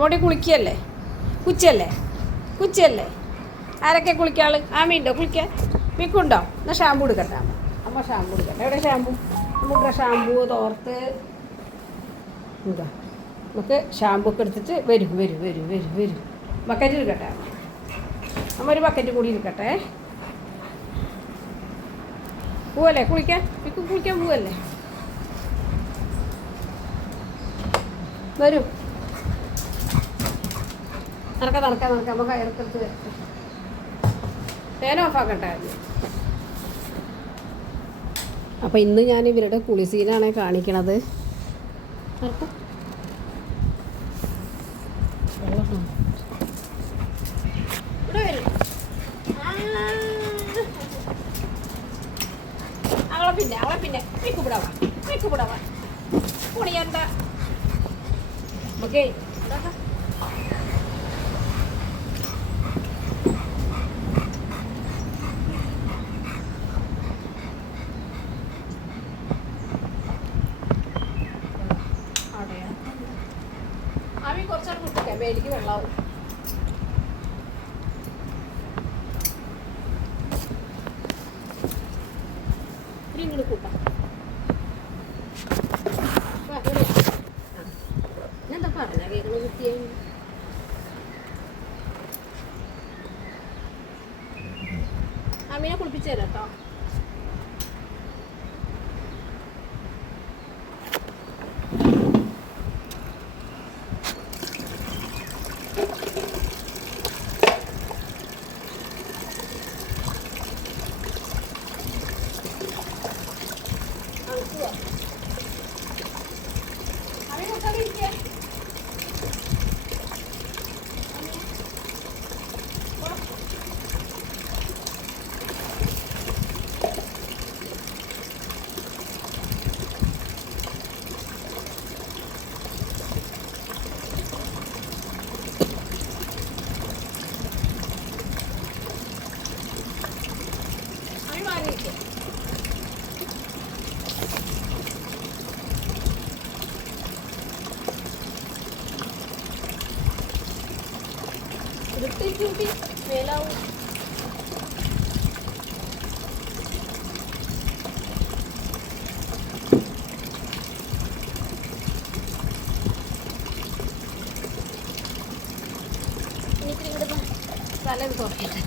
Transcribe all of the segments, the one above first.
അങ്ങോട്ട് കുളിക്കല്ലേ? കുച്ചല്ലേ? കുച്ചല്ലേ? ആരൊക്കെ കുളിക്കാൾ? ആമയുണ്ടോ കുളിക്കാൻ? മിക്കുണ്ടോ? എന്നാൽ ഷാമ്പു എടുക്കട്ടെ. അമ്മ ഷാമ്പു എടുക്കട്ടെ. എവിടെ ഷാമ്പു? നമുക്ക് ഷാമ്പു തോർത്ത് എന്താ നമുക്ക് ഷാമ്പു ഒക്കെ എടുത്തിട്ട് വരും വരും വരും വരും വരും. ബക്കറ്റ് എടുക്കട്ടെ. അമ്മ ഒരു ബക്കറ്റ് കൂടി എടുക്കട്ടെ. പോവല്ലേ കുളിക്കാൻ? മിക്കു കുളിക്കാൻ പോവല്ലേ? വരൂ. നടക്കാം നടക്കാം നടക്കാം. നമുക്ക് അയർക്കെടുത്ത് വരട്ടെ. ഫാൻ ഓഫാക്കട്ടെ. അപ്പോൾ ഇന്ന് ഞാൻ ഇവരുടെ കുളി സീനാണ് കാണിക്കണത്. ഇവിടെ വരും. അവളെ പിന്നെ മിക്കുപിടാവാ കുണിയണ്ട. ഓക്കെ അവി കുറച്ചാണ് കുട്ടിക്കാം. വേലിക്ക് വെള്ളമാവും. ഇങ്ങോട്ട് കൂട്ടാം. എന്താ പറഞ്ഞ കേൾക്കണ കുട്ടിയെ? അമ്മീനെ കുളിപ്പിച്ചു തരാം കേട്ടോ. വൃത്തിക്കൂട്ടി മേലാവും. ഇങ്ങോട്ട് തല കുറയ്ക്കട്ടെ.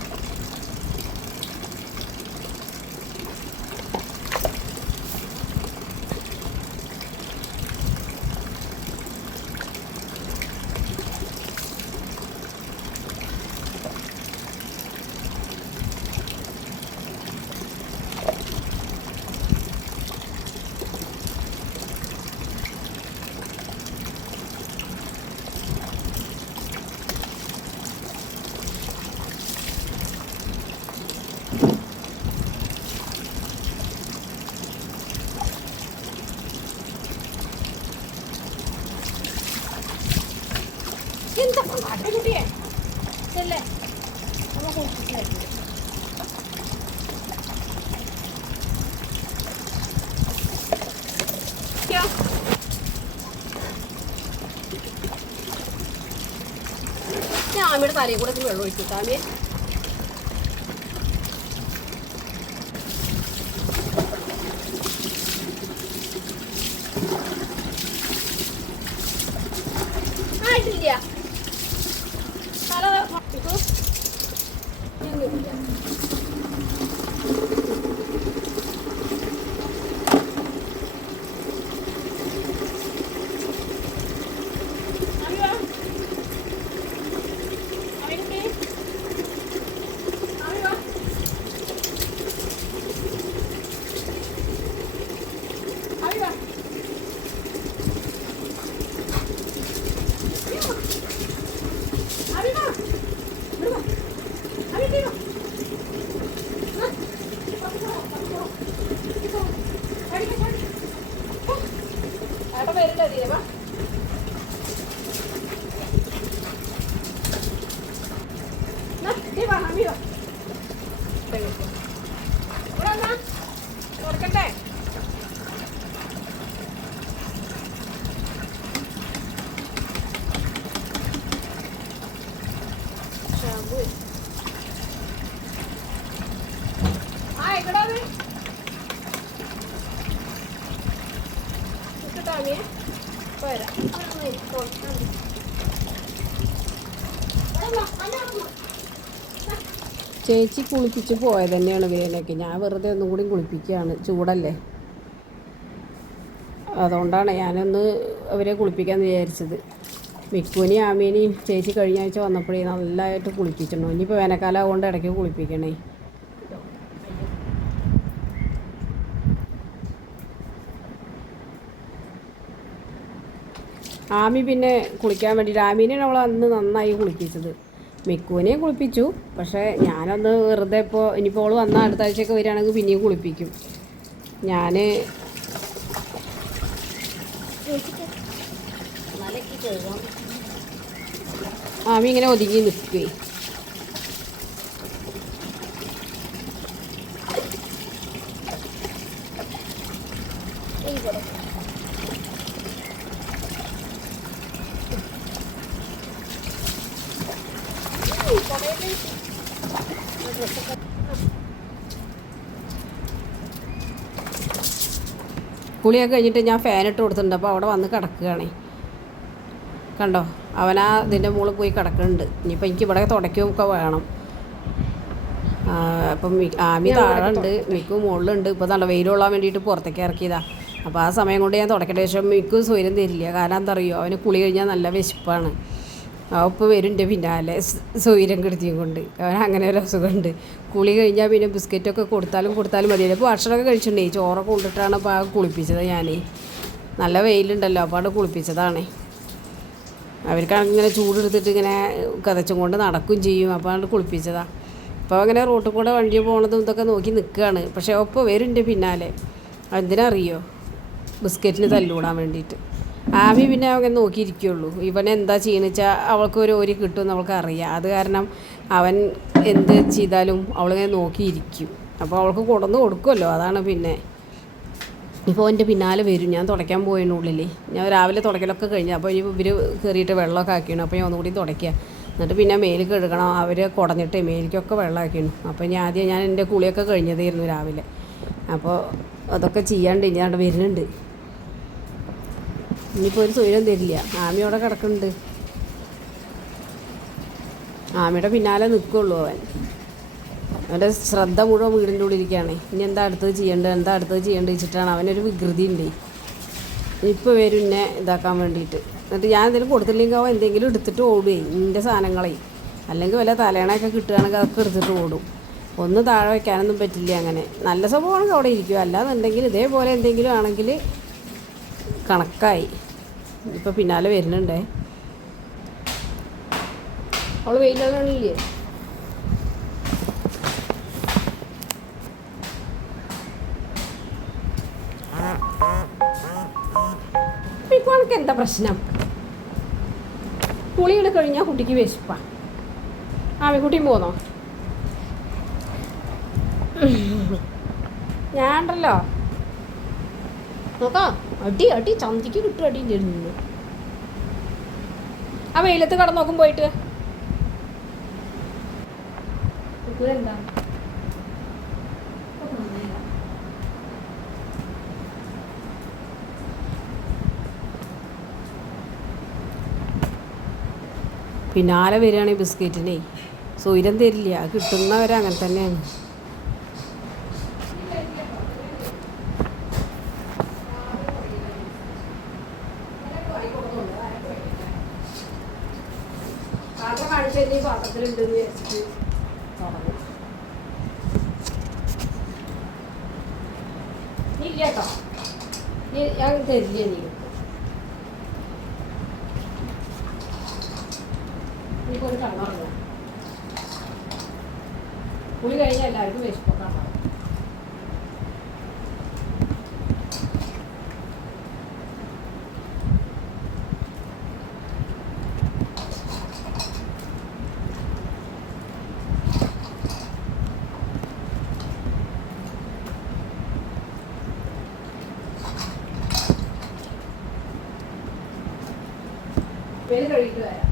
എന്താ കുട്ടിയെ അല്ലേ? നമ്മൾ കുളിപ്പിച്ചായിരുന്നു. ഞാൻ ആമിയുടെ തലയിൽ കൂടെ വെള്ളം ഒഴിച്ചു. ആമിയെ ആയിട്ടില്ല. തല പൊട്ടിക്കൂ. കൊടുക്കട്ടെ. ഷാമ്പു ആ എങ്ങടാത് കിട്ടാമിയെ പോരാ ചേച്ചി കുളിപ്പിച്ച് പോയത് തന്നെയാണ് ഇവരേനൊക്കെ. ഞാൻ വെറുതെ ഒന്നും കൂടി കുളിപ്പിക്കുകയാണ്, ചൂടല്ലേ. അതുകൊണ്ടാണ് ഞാനൊന്ന് അവരെ കുളിപ്പിക്കാമെന്ന് വിചാരിച്ചത്. മിക്കുവിനെയും ആമീനെയും ചേച്ചി കഴിഞ്ഞ ആഴ്ച വന്നപ്പോഴേ നല്ലതായിട്ട് കുളിപ്പിച്ചിട്ടുണ്ടോ. ഇനിയിപ്പോൾ വേനൽക്കാലം ആവുകൊണ്ട് ഇടയ്ക്ക് കുളിപ്പിക്കണേ. ആമി പിന്നെ കുളിക്കാൻ വേണ്ടിയിട്ട് ആമീനെയാണ് അവൾ അന്ന് നന്നായി കുളിപ്പിച്ചത്. മിക്കുവിനെയും കുളിപ്പിച്ചു. പക്ഷേ ഞാനൊന്ന് വെറുതെ ഇനിയിപ്പോൾ അവൾ വന്നാൽ അടുത്ത ആഴ്ചയൊക്കെ വരികയാണെങ്കിൽ പിന്നെയും കുളിപ്പിക്കും. ഞാൻ ആമി ഇങ്ങനെ ഒതുങ്ങി നിൽക്കുകയെ. കുളിയൊക്കെ കഴിഞ്ഞിട്ട് ഞാൻ ഫാനിട്ട് കൊടുത്തിട്ടുണ്ട്. അപ്പോൾ അവിടെ വന്ന് കിടക്കുകയാണേ. കണ്ടോ, അവനാ ഇതിൻ്റെ മുകളിൽ പോയി കിടക്കുന്നുണ്ട്. ഇനിയിപ്പോൾ എനിക്ക് ഇവിടെ തുടയ്ക്കുകയൊക്കെ വേണം. അപ്പം ആമി താഴെ ഉണ്ട്, മിക്കും മുകളിലുണ്ട്. ഇപ്പോൾ നല്ല വെയിലുള്ളാൻ വേണ്ടിയിട്ട് പുറത്തേക്ക് ഇറക്കിയതാണ്. അപ്പോൾ ആ സമയം കൊണ്ട് ഞാൻ തുടക്കേണ്ട ശേഷം മിക്കും സ്വൈര്യം തരില്ല. കാരണം എന്താ അറിയുമോ, അവന് കുളി കഴിഞ്ഞാൽ നല്ല വിശപ്പാണ്. ഇപ്പോൾ വരും എൻ്റെ പിന്നാലെ സ്വൈര്യം കെടുത്തിയും കൊണ്ട്. അവൻ അങ്ങനെ ഒരു അസുഖമുണ്ട്. കുളി കഴിഞ്ഞാൽ പിന്നെ ബിസ്ക്കറ്റൊക്കെ കൊടുത്താലും മതിയല്ലോ. ഇപ്പോൾ ഭക്ഷണമൊക്കെ കഴിച്ചിട്ടുണ്ടേ, ചോറൊക്കെ കൊണ്ടിട്ടാണ് അപ്പോൾ ആ കുളിപ്പിച്ചത്. ഞാൻ നല്ല വെയിലുണ്ടല്ലോ, അപ്പോൾ അവിടെ കുളിപ്പിച്ചതാണേ. അവർക്കാണെങ്കിൽ ഇങ്ങനെ ചൂടെടുത്തിട്ട് ഇങ്ങനെ കതച്ചും കൊണ്ട് നടക്കുകയും ചെയ്യും. അപ്പോൾ അവിടെ കുളിപ്പിച്ചതാണ്. അപ്പോൾ അങ്ങനെ റോട്ടിൽ കൂടെ വണ്ടി പോണതും ഇതൊക്കെ നോക്കി നിൽക്കുകയാണ്. പക്ഷേ ഒപ്പം വരും എൻ്റെ പിന്നാലെ. എന്തിനറിയോ, ബിസ്ക്കറ്റിന് തല്ലൂടാൻ വേണ്ടിയിട്ട്. ആമി പിന്നെ അവൻ നോക്കിയിരിക്കുകയുള്ളൂ. ഇവൻ എന്താ ചെയ്യണമെന്ന് വെച്ചാൽ അവൾക്ക് ഒരു കിട്ടുമെന്ന് അവൾക്ക് അറിയാം. അത് കാരണം അവൻ എന്ത് ചെയ്താലും അവളിങ്ങനെ നോക്കിയിരിക്കും. അപ്പോൾ അവൾക്ക് കൊണ്ടുവന്ന് കൊടുക്കുമല്ലോ. അതാണ് പിന്നെ ഇപ്പോൾ എൻ്റെ പിന്നാലെ വരും. ഞാൻ തുടയ്ക്കാൻ പോയതിനുള്ളിൽ ഞാൻ രാവിലെ തുടയ്ക്കലൊക്കെ കഴിഞ്ഞു. അപ്പോൾ ഇനി ഇവർ കയറിയിട്ട് വെള്ളമൊക്കെ ആക്കിയാണ്. അപ്പോൾ ഞാൻ ഒന്നുകൂടി തുടയ്ക്കുക. എന്നിട്ട് പിന്നെ മേലിൽ കഴുകണം. അവർ കുടഞ്ഞിട്ട് മേലിക്കൊക്കെ വെള്ളമാക്കിയിരുന്നു. അപ്പോൾ ഇനി ആദ്യം ഞാൻ എൻ്റെ കുളിയൊക്കെ കഴിഞ്ഞതായിരുന്നു രാവിലെ. അപ്പോൾ അതൊക്കെ ചെയ്യാണ്ട് ഇനി അവിടെ വരുന്നുണ്ട്. ഇനിയിപ്പോൾ ഒരു സ്വൈര്യം തരില്ല. ആമി അവിടെ കിടക്കുന്നുണ്ട്. ആമിയുടെ പിന്നാലെ നിൽക്കുള്ളൂ അവൻ. അവൻ്റെ ശ്രദ്ധ മുഴുവൻ വീടിൻ്റെ ഉള്ളിലിരിക്കുകയാണ്. ഇനി എന്താ അടുത്തത് ചെയ്യേണ്ടത് വെച്ചിട്ടാണ് അവനൊരു വികൃതി ഉണ്ട്. ഇപ്പോൾ വരും എന്നെ ഇതാക്കാൻ വേണ്ടിയിട്ട്. എന്നിട്ട് ഞാൻ എന്തെങ്കിലും കൊടുത്തില്ലെങ്കിൽ അവൻ എന്തെങ്കിലും എടുത്തിട്ട് ഓടുകയെ നിൻ്റെ സാധനങ്ങളെ. അല്ലെങ്കിൽ വല്ല തലേണയൊക്കെ കിട്ടുകയാണെങ്കിൽ അതൊക്കെ എടുത്തിട്ട് ഓടും. ഒന്ന് താഴെ വയ്ക്കാനൊന്നും പറ്റില്ല. അങ്ങനെ നല്ല സ്വഭാവമാണെങ്കിൽ അവിടെ ഇരിക്കും. അല്ലാന്നുണ്ടെങ്കിൽ ഇതേപോലെ എന്തെങ്കിലും ആണെങ്കിൽ കണക്കായി. ഇപ്പോൾ പിന്നാലെ വരുന്നുണ്ടേ. അവൾ വെയിലില്ലേ. ഇപ്പോൾ എനിക്ക് എന്താ പ്രശ്നം? കുളികൾ കഴിഞ്ഞാൽ കുട്ടിക്ക് വിശപ്പാ. ആമിക്കുട്ടിയും പോന്നോ? ഞാനുണ്ടല്ലോ നോക്കാം. അടി ചന്തിക്ക് കിട്ടും. അടി നിന്ന് ആ വെയിലത്ത് കടന്നു നോക്കും പോയിട്ട്. എന്താ പിന്നാലെ വരികയാണെങ്കിൽ ബിസ്ക്കറ്റിനെ സ്വൈരം തരില്ല. കിട്ടുന്നവരെ അങ്ങനെ തന്നെയാണ്. പാത്രത്തിലുണ്ടെന്ന് വിചാരിച്ചിട്ട് തുടങ്ങും. ഇല്ല കേട്ടോ, ഞാൻ തരില്ല. നീ ഒരു കണ്ണുറങ്ങ. കുളി കഴിഞ്ഞാൽ എല്ലാവർക്കും വിശപ്പൊക്കെ ഉണ്ടാവും. പേര് കഴിയിട്ട് വരാം.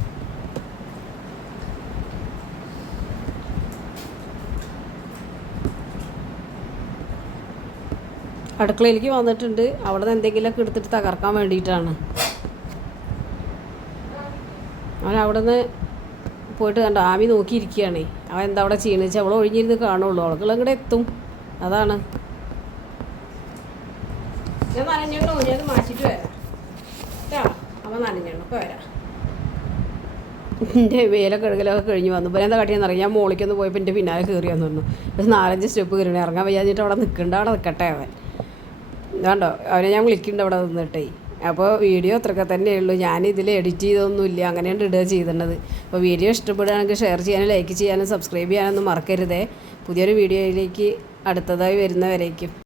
അടുക്കളയിലേക്ക് വന്നിട്ടുണ്ട്. അവിടെ നിന്ന് എന്തെങ്കിലുമൊക്കെ എടുത്തിട്ട് തകർക്കാൻ വേണ്ടിയിട്ടാണ്. അവൻ അവിടെ നിന്ന് പോയിട്ട് കണ്ടോ ആമി നോക്കിയിരിക്കുകയാണ്. അവൻ എന്താ അവിടെ ചെയ്യണമെന്ന് വെച്ചാൽ അവൾ ഒഴിഞ്ഞിരുന്ന് കാണുള്ളൂ. അവൾക്കുള്ള ഇങ്ങോട്ട് എത്തും. അതാണ്. ഞാൻ നനഞ്ഞോണ്ടോ ഞാൻ മാറ്റിയിട്ട് വരാം കേട്ടോ. അവൻ നനഞ്ഞോണ്ടൊക്കെ വരാം. എൻ്റെ വേല കഴുകലൊക്കെ കഴിഞ്ഞ് വന്നു. ഇപ്പോൾ എന്താ കാട്ടിയെന്നറിയാം, ഞാൻ മോളിക്കൊന്ന് പോയപ്പോൾ എൻ്റെ പിന്നാലെ കയറി വന്നു പറഞ്ഞു. ഒരു 4-5 സ്റ്റെപ്പ് കയറി ഇറങ്ങാൻ വയ്യാഞ്ഞിട്ട് അവിടെ നിൽക്കണ്ട, അവിടെ നിൽക്കട്ടെ അവൻ. കണ്ടോ അവനെ ഞാൻ വിളിക്കുന്നുണ്ട് അവിടെ നിന്നിട്ടേ. അപ്പോൾ വീഡിയോ അത്രയൊക്കെ തന്നെയുള്ളൂ. ഞാനിതിൽ എഡിറ്റ് ചെയ്തൊന്നുമില്ല, അങ്ങനെയാണ് ഇടുക ചെയ്തിട്ടുള്ളത്. അപ്പോൾ വീഡിയോ ഇഷ്ടപ്പെടുകയാണെങ്കിൽ ഷെയർ ചെയ്യാനും ലൈക്ക് ചെയ്യാനും സബ്സ്ക്രൈബ് ചെയ്യാനൊന്നും മറക്കരുതേ. പുതിയൊരു വീഡിയോയിലേക്ക് അടുത്തതായി വരുന്നവരേക്കും